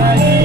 Bye.